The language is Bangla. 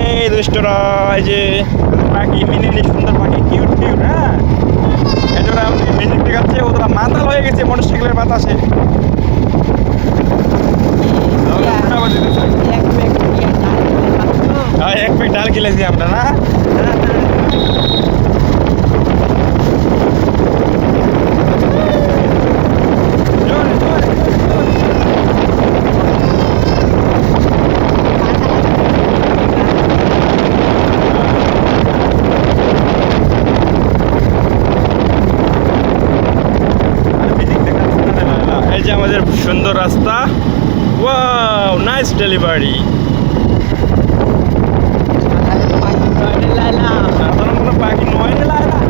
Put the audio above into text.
এই দুষ্টরা এই যে পাখি মিনি মিনি সুন্দর পাখি কিউট কিউট, হ্যাঁ এই জন্য মিউজিক দেখাচ্ছে, ওরা মাতাল হয়ে গেছে মোটরসাইকেলের বাতাসে। এক প্যাক ডাল খেলেছি আমরা না। এই যে আমাদের সুন্দর রাস্তা, ওয়াও নাইস ডেলিভারি। পাখি নয় লাইলা